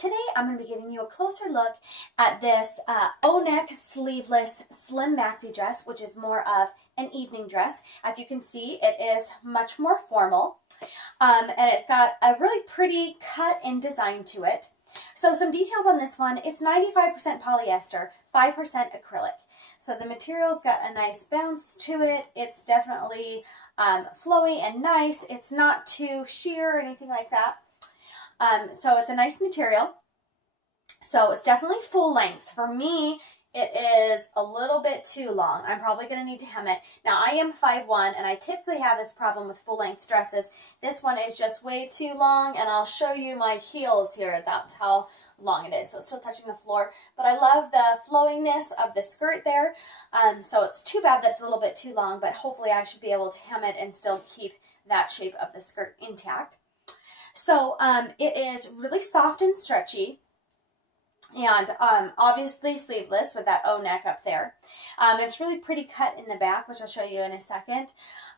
Today I'm going to be giving you a closer look at this O-neck sleeveless slim maxi dress, which is more of an evening dress. As you can see, it is much more formal, and it's got a really pretty cut and design to it. So some details on this one: it's 95% polyester, 5% acrylic. So the material's got a nice bounce to it. It's definitely flowy and nice. It's not too sheer or anything like that. So it's a nice material. So it's definitely full length. For me, it is a little bit too long. I'm probably going to need to hem it. Now, I am 5'1", and I typically have this problem with full-length dresses. This one is just way too long, and I'll show you my heels here. That's how long it is. So it's still touching the floor. But I love the flowiness of the skirt there. So it's too bad that's a little bit too long, but hopefully I should be able to hem it and still keep that shape of the skirt intact. So it is really soft and stretchy, and obviously sleeveless with that O-neck up there. It's really pretty cut in the back, which I'll show you in a second.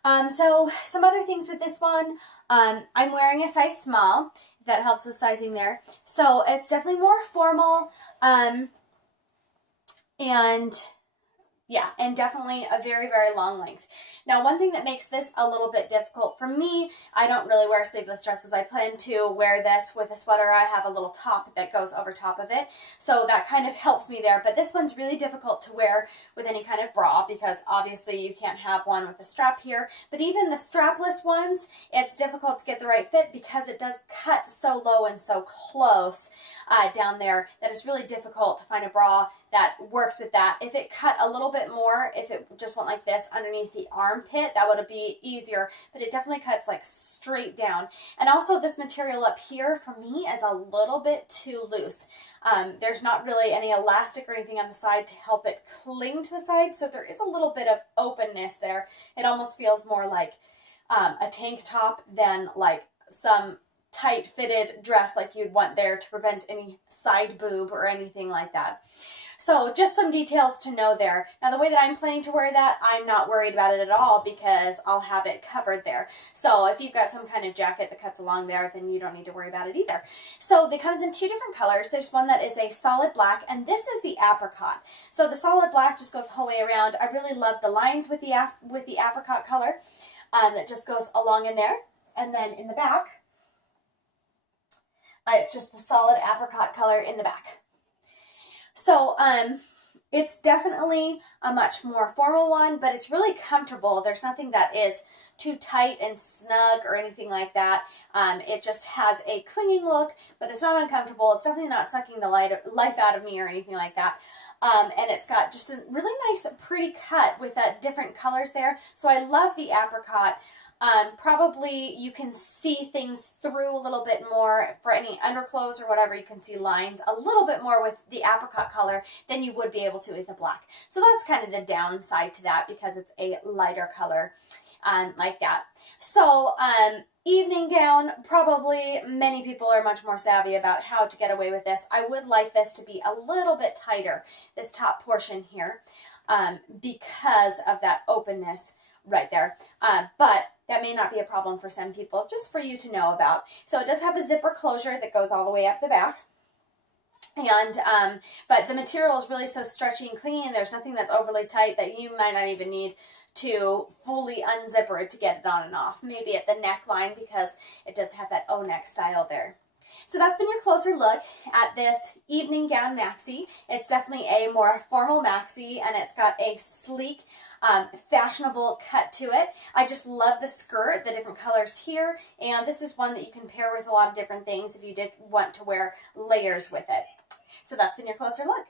So some other things with this one, I'm wearing a size small. That helps with sizing there. So it's definitely more formal, and yeah, and definitely a very, very long length. Now, one thing that makes this a little bit difficult for me, I don't really wear sleeveless dresses. I plan to wear this with a sweater. I have a little top that goes over top of it, so that kind of helps me there. But this one's really difficult to wear with any kind of bra, because obviously you can't have one with a strap here. But even the strapless ones, it's difficult to get the right fit because it does cut so low and so close down there that it's really difficult to find a bra that works with that. If it cut a little bit more, if it just went like this underneath the armpit, that would be easier, but it definitely cuts like straight down. And also this material up here for me is a little bit too loose. There's not really any elastic or anything on the side to help it cling to the side, so there is a little bit of openness there. It almost feels more like a tank top than like some tight fitted dress like you'd want there to prevent any side boob or anything like that. So just some details to know there. Now, the way that I'm planning to wear that, I'm not worried about it at all because I'll have it covered there. So if you've got some kind of jacket that cuts along there, then you don't need to worry about it either. So it comes in two different colors. There's one that is a solid black, and this is the apricot. So the solid black just goes the whole way around. I really love the lines with the apricot color that just goes along in there. And then in the back, it's just the solid apricot color in the back. So it's definitely a much more formal one, but it's really comfortable. There's nothing that is too tight and snug or anything like that. It just has a clinging look, but it's not uncomfortable. It's definitely not sucking the life out of me or anything like that. And it's got just a really nice, pretty cut with different colors there. So I love the apricot. Probably you can see things through a little bit more for any underclothes or whatever. You can see lines a little bit more with the apricot color than you would be able to with the black. So that's kind of the downside to that because it's a lighter color like that. So evening gown, probably many people are much more savvy about how to get away with this. I would like this to be a little bit tighter, this top portion here, because of that openness right there. But that may not be a problem for some people, just for you to know about. So it does have a zipper closure that goes all the way up the back. And, but the material is really so stretchy and clingy, and there's nothing that's overly tight that you might not even need to fully unzipper it to get it on and off. Maybe at the neckline, because it does have that O-neck style there. So that's been your closer look at this evening gown maxi. It's definitely a more formal maxi, and it's got a sleek, fashionable cut to it. I just love the skirt, the different colors here, and this is one that you can pair with a lot of different things if you did want to wear layers with it. So that's been your closer look.